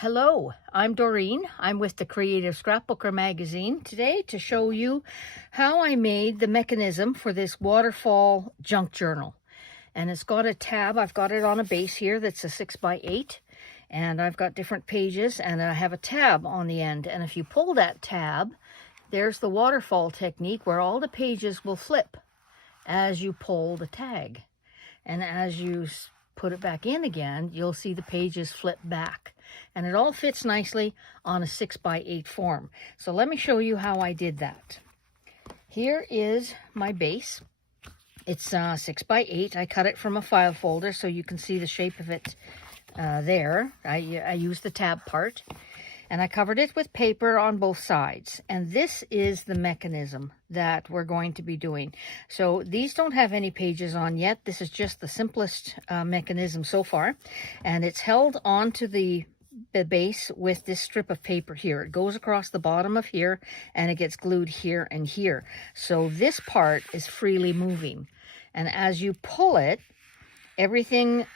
Hello, I'm Dooreen. I'm with the Creative Scrapbooker Magazine today to show you how I made the mechanism for this Waterfall junk journal. And it's got a tab. I've got it on a base here that's a 6x8. And I've got different pages and I have a tab on the end. And if you pull that tab, there's the waterfall technique where all the pages will flip as you pull the tag. And as you put it back in again, you'll see the pages flip back. And it all fits nicely on a 6x8 form. So let me show you how I did that. Here is my base. It's 6x8. I cut it from a file folder so you can see the shape of it there. I used the tab part. And I covered it with paper on both sides. And this is the mechanism that we're going to be doing. So these don't have any pages on yet. This is just the simplest mechanism so far. And it's held onto the base with this strip of paper here. It goes across the bottom of here and it gets glued here and here. So this part is freely moving. And as you pull it, everything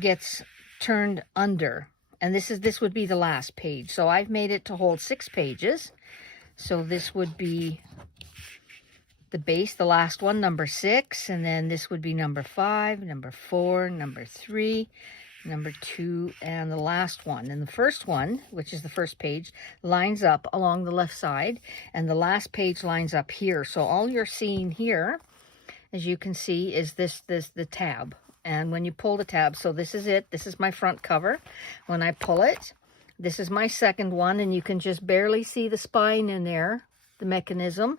gets turned under. And this would be the last page. So I've made it to hold 6 pages. So this would be the base, the last one, number 6. And then this would be number 5, number 4, number 3, number 2, and the last one. And the first one, which is the first page, lines up along the left side. And the last page lines up here. So all you're seeing here, as you can see, is the tab. And when you pull the tab, so this is it. This is my front cover. When I pull it, this is my second one, and you can just barely see the spine in there, the mechanism.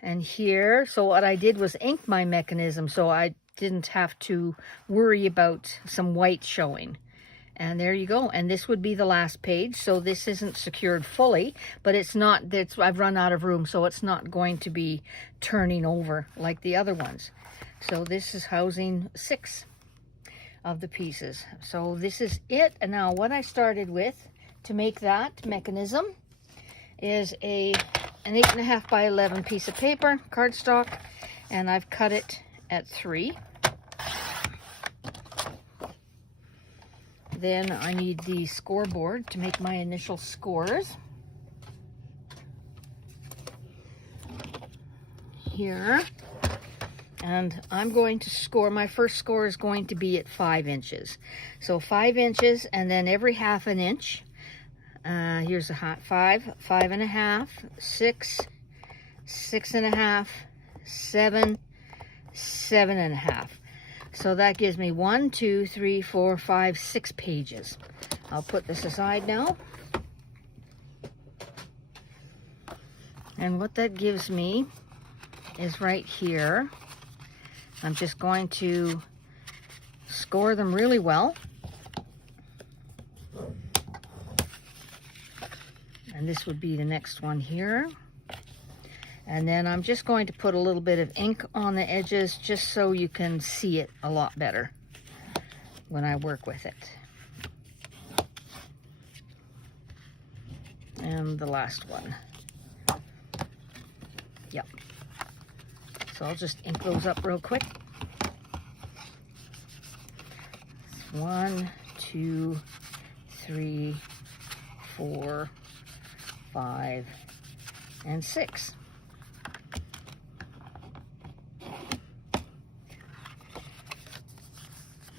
And here, so what I did was ink my mechanism, so I didn't have to worry about some white showing. And there you go. And this would be the last page. So this isn't secured fully, but I've run out of room, so it's not going to be turning over like the other ones. So this is housing 6 of the pieces. So this is it. And now what I started with to make that mechanism is an 8.5 by 11 piece of paper, cardstock, and I've cut it at 3. Then I need the scoreboard to make my initial scores. Here. And I'm going to score, my first score is going to be at 5 inches. So 5 inches, and then every half an inch. Here's a 5, 5.5, 6, 6.5, 7, 7.5. So that gives me 1, 2, 3, 4, 5, 6 pages. I'll put this aside now. And what that gives me is right here. I'm just going to score them really well. And this would be the next one here. And then I'm just going to put a little bit of ink on the edges just so you can see it a lot better when I work with it. And the last one. Yep. So I'll just ink those up real quick. 1, 2, 3, 4, 5, and 6.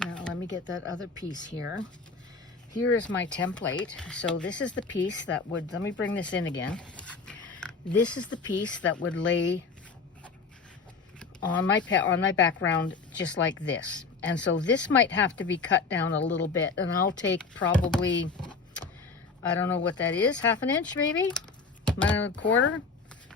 Now let me get that other piece here. Here is my template. So this is the piece that would, let me bring this in again. This is the piece that would lay on my background just like this. And so this might have to be cut down a little bit, and I'll take probably, I don't know what that is, half an inch maybe, a quarter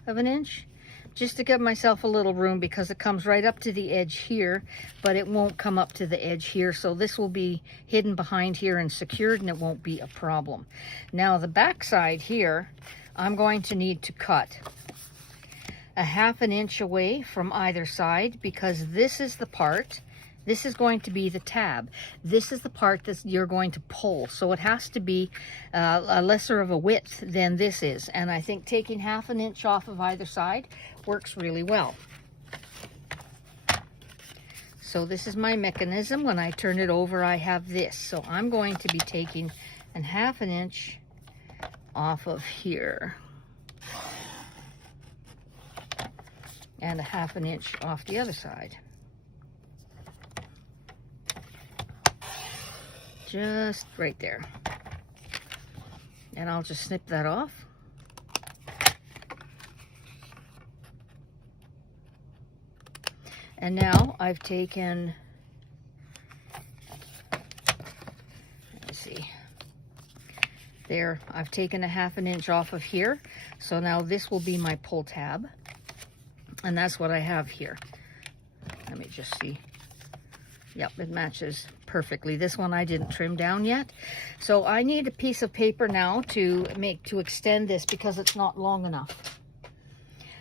of an inch, just to give myself a little room, because it comes right up to the edge here, but it won't come up to the edge here. So this will be hidden behind here and secured, and it won't be a problem. Now the back side here, I'm going to need to cut a half an inch away from either side, because this is the part, this is going to be the tab. This is the part that you're going to pull. So it has to be a lesser of a width than this is. And I think taking half an inch off of either side works really well. So this is my mechanism. When I turn it over, I have this. So I'm going to be taking and 1/2 inch off of here. And 1/2 inch off the other side. Just right there. And I'll just snip that off. And now I've taken, let's see, there, I've taken 1/2 inch off of here. So now this will be my pull tab. And that's what I have here. Let me just see. Yep, it matches perfectly. This one I didn't trim down yet. So I need a piece of paper now to extend this because it's not long enough.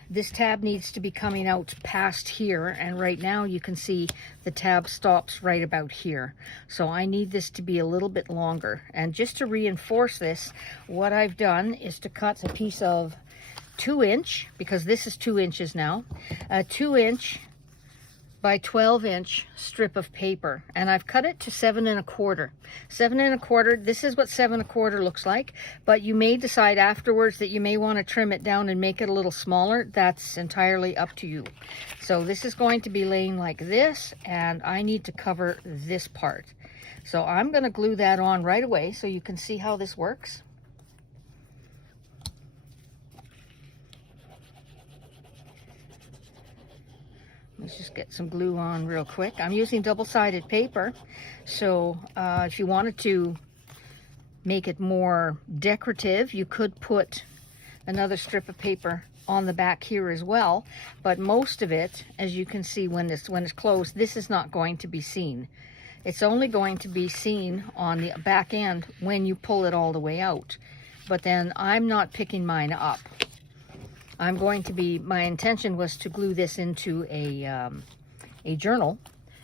This tab needs to be coming out past here, and right now you can see the tab stops right about here. So I need this to be a little bit longer. And just to reinforce this, what I've done is to cut a piece of 2 inch, because this is 2 inches now, a 2 inch by 12 inch strip of paper, and I've cut it to 7 1/4. 7 1/4, this is what 7 1/4 looks like, but you may decide afterwards that you may want to trim it down and make it a little smaller. That's entirely up to you. So this is going to be laying like this, and I need to cover this part. So I'm going to glue that on right away so you can see how this works. Let's just get some glue on real quick. I'm using double-sided paper, so if you wanted to make it more decorative, you could put another strip of paper on the back here as well. But most of it, as you can see when it's closed, this is not going to be seen. It's only going to be seen on the back end when you pull it all the way out. But then I'm not picking mine up. I'm going to be, my intention was to glue this into a journal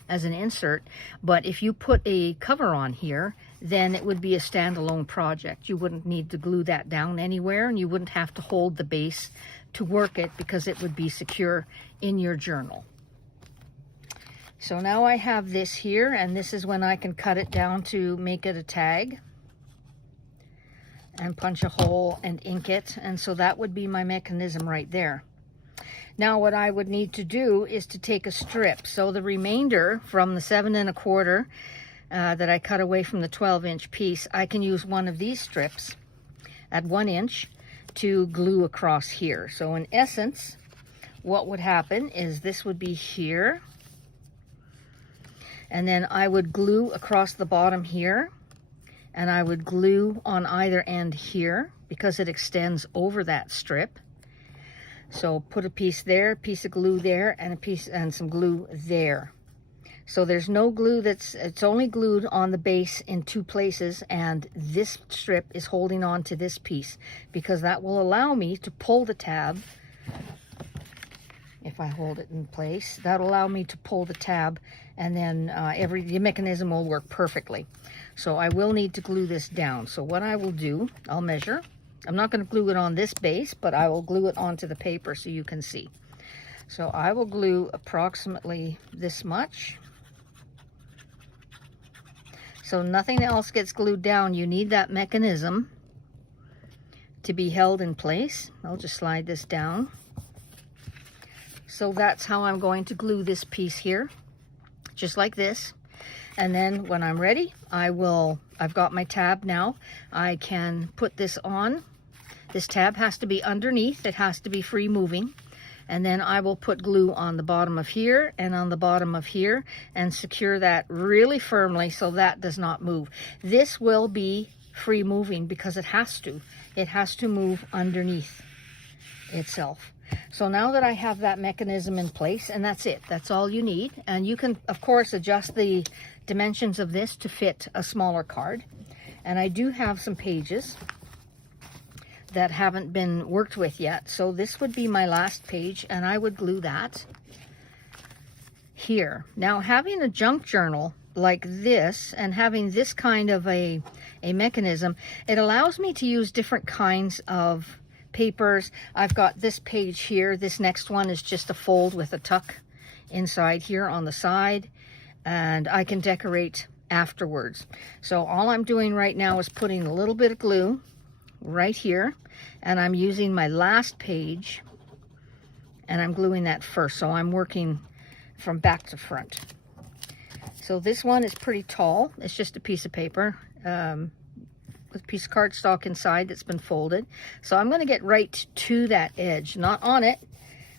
as an insert, but if you put a cover on here, then it would be a standalone project. You wouldn't need to glue that down anywhere, and you wouldn't have to hold the base to work it because it would be secure in your journal. So now I have this here, and this is when I can cut it down to make it a tag and punch a hole and ink it, and so that would be my mechanism right there. Now what I would need to do is to take a strip, so the remainder from the 7 1/4 that I cut away from the 12 inch piece, I can use one of these strips at 1 inch to glue across here. So in essence, what would happen is this would be here, and then I would glue across the bottom here, and I would glue on either end here because it extends over that strip. So put a piece there, a piece of glue there, and a piece and some glue there. So there's no glue, it's only glued on the base in 2 places, and this strip is holding on to this piece because that will allow me to pull the tab. If I hold it in place, that'll allow me to pull the tab, and then the mechanism will work perfectly. So I will need to glue this down. So what I will do, I'll measure. I'm not going to glue it on this base, but I will glue it onto the paper so you can see. So I will glue approximately this much. So nothing else gets glued down. You need that mechanism to be held in place. I'll just slide this down. So that's how I'm going to glue this piece here, just like this. And then when I'm ready, I've got my tab now. I can put this on. This tab has to be underneath. It has to be free moving. And then I will put glue on the bottom of here and on the bottom of here and secure that really firmly so that does not move. This will be free moving because it has to. It has to move underneath itself. So now that I have that mechanism in place, and that's it, that's all you need. And you can, of course, adjust the dimensions of this to fit a smaller card. And I do have some pages that haven't been worked with yet. So this would be my last page, and I would glue that here. Now, having a junk journal like this and having this kind of a mechanism, it allows me to use different kinds of papers. I've got this page here. This next one is just a fold with a tuck inside here on the side, and I can decorate afterwards. So all I'm doing right now is putting a little bit of glue right here, and I'm using my last page and I'm gluing that first. So I'm working from back to front. So this one is pretty tall. It's just a piece of paper with a piece of cardstock inside that's been folded. So I'm going to get right to that edge, not on it.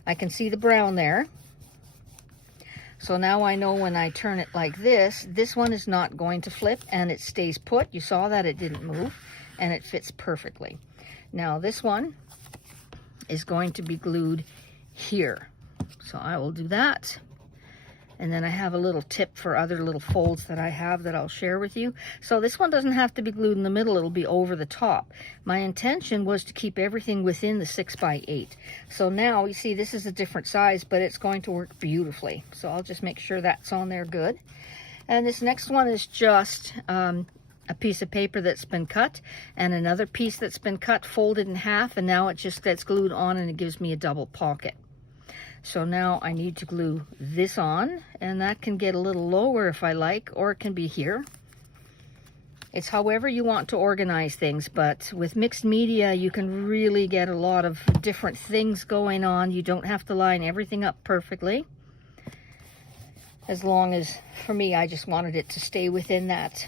I can see the brown there. So now I know when I turn it like this one is not going to flip and it stays put. You saw that it didn't move and it fits perfectly. Now this one is going to be glued here. So I will do that. And then I have a little tip for other little folds that I have that I'll share with you. So this one doesn't have to be glued in the middle, it'll be over the top. My intention was to keep everything within the 6x8. So now you see this is a different size, but it's going to work beautifully. So I'll just make sure that's on there good. And this next one is just a piece of paper that's been cut and another piece that's been cut, folded in half, and now it just gets glued on and it gives me a double pocket. So now I need to glue this on, and that can get a little lower if I like, or it can be here. It's however you want to organize things, but with mixed media, you can really get a lot of different things going on. You don't have to line everything up perfectly. As long as, for me, I just wanted it to stay within that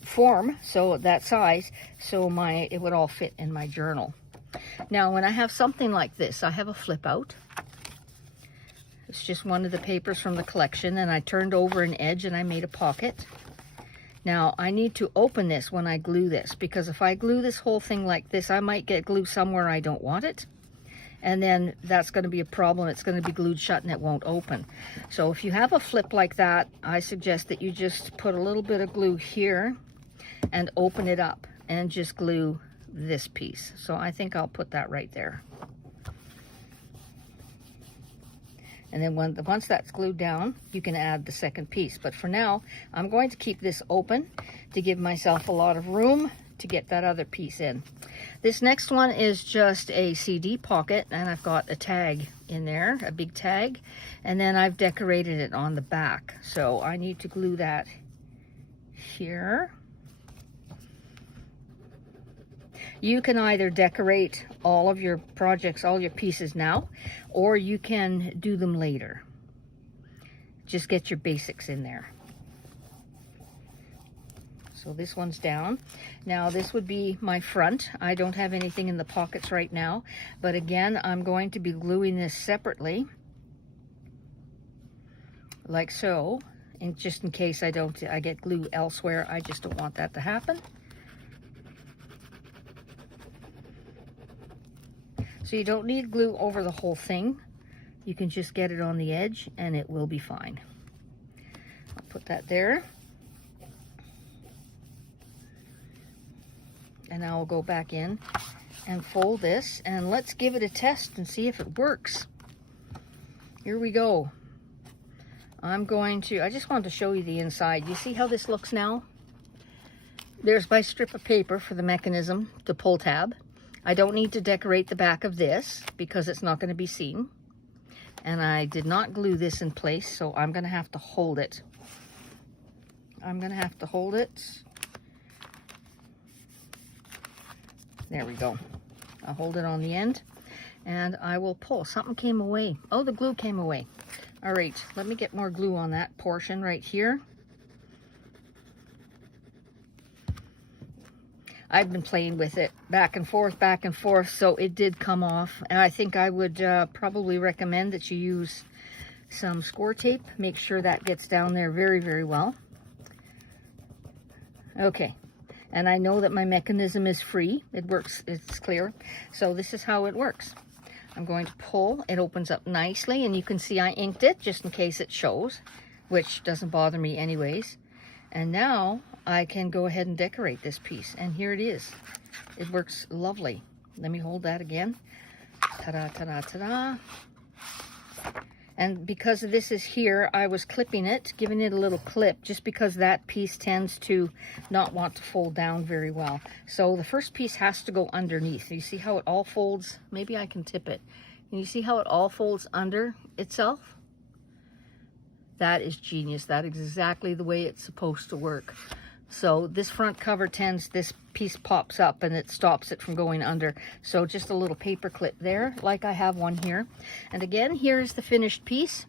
form, so that size, so it would all fit in my journal. Now, when I have something like this, I have a flip out. It's just one of the papers from the collection, and I turned over an edge and I made a pocket. Now I need to open this when I glue this, because if I glue this whole thing like this, I might get glue somewhere I don't want it. And then that's going to be a problem. It's going to be glued shut and it won't open. So if you have a flip like that, I suggest that you just put a little bit of glue here and open it up and just glue this piece. So I think I'll put that right there. And then once that's glued down, you can add the second piece. But for now, I'm going to keep this open to give myself a lot of room to get that other piece in. This next one is just a CD pocket, and I've got a tag in there, a big tag, and then I've decorated it on the back. So I need to glue that here. You can either decorate all of your projects, all your pieces now, or you can do them later. Just get your basics in there. So this one's down. Now this would be my front. I don't have anything in the pockets right now, but again, I'm going to be gluing this separately, like so, and just in case I get glue elsewhere. I just don't want that to happen. So you don't need glue over the whole thing. You can just get it on the edge and it will be fine. I'll put that there. And now I'll go back in and fold this, and let's give it a test and see if it works. Here we go. I just wanted to show you the inside. You see how this looks now? There's my strip of paper for the mechanism, the pull tab. I don't need to decorate the back of this because it's not going to be seen. And I did not glue this in place, so I'm going to have to hold it. There we go. I'll hold it on the end and I will pull. Something came away. Oh, the glue came away. All right, let me get more glue on that portion right here. I've been playing with it back and forth, so it did come off. And I think I would probably recommend that you use some score tape. Make sure that gets down there very, very well. Okay, and I know that my mechanism is free. It works, it's clear. So this is how it works. I'm going to pull, it opens up nicely, and you can see I inked it just in case it shows, which doesn't bother me anyways. And now I can go ahead and decorate this piece, and here it is. It works lovely. Let me hold that again. Ta-da, ta-da, ta-da. And because this is here, I was clipping it, giving it a little clip, just because that piece tends to not want to fold down very well. So the first piece has to go underneath. You see how it all folds? Maybe I can tip it. And you see how it all folds under itself? That is genius. That is exactly the way it's supposed to work. So this front cover this piece pops up and it stops it from going under. So just a little paper clip there, like I have one here. And again, here's the finished piece.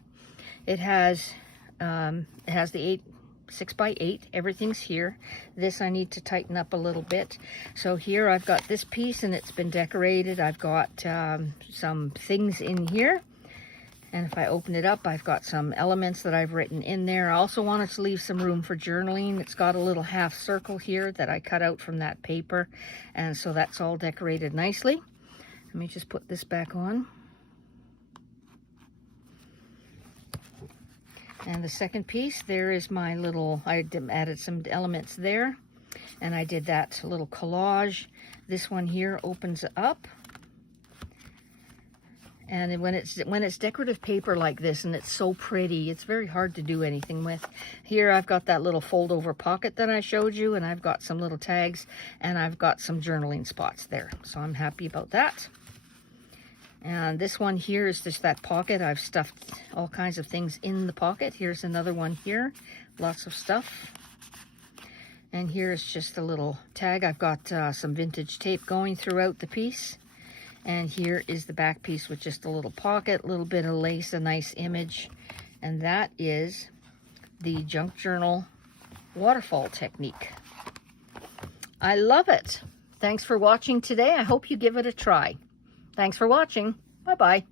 It has the 6x8, everything's here. This I need to tighten up a little bit. So here I've got this piece and it's been decorated. I've got some things in here. And if I open it up, I've got some elements that I've written in there. I also wanted to leave some room for journaling. It's got a little half circle here that I cut out from that paper. And so that's all decorated nicely. Let me just put this back on. And the second piece, there is my little, I added some elements there. And I did that little collage. This one here opens up. And when it's decorative paper like this and it's so pretty, it's very hard to do anything with. Here I've got that little fold over pocket that I showed you, and I've got some little tags, and I've got some journaling spots there. So I'm happy about that. And this one here is just that pocket. I've stuffed all kinds of things in the pocket. Here's another one here, lots of stuff. And here's just a little tag. I've got some vintage tape going throughout the piece. And here is the back piece with just a little pocket, a little bit of lace, a nice image. And that is the junk journal waterfall technique. I love it. Thanks for watching today. I hope you give it a try. Thanks for watching. Bye-bye.